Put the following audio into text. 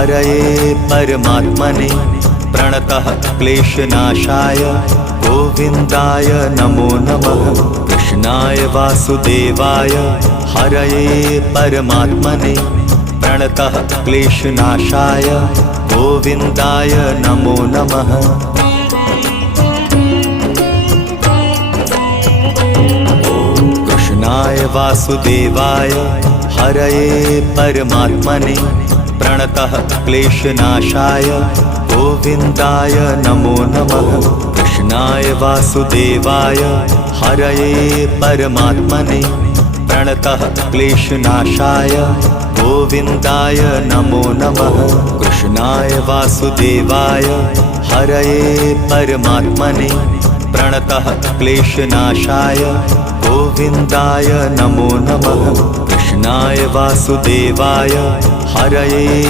हरये परमात्मने प्रणतः क्लेशनाशाय गोविन्दाय नमो नमः। कृष्णाय वासुदेवाय हरये परमात्मने प्रणतः क्लेशनाशाय गोविन्दाय नमो नमः। कृष्णाय वासुदेवाय हरये परमात्मने प्रणतः क्लेशनाशाय गोविन्दाय नमो नमः। कृष्णाय वासुदेवाय हरये परमात्मने प्रणतः क्लेशनाशाय गोविन्दाय नमो नमः। कृष्णाय वासुदेवाय हरये परमात्मने प्रणतः क्लेशनाशाय गोविन्दाय नमो नमः। कृष्णाय वासुदेवाय हरये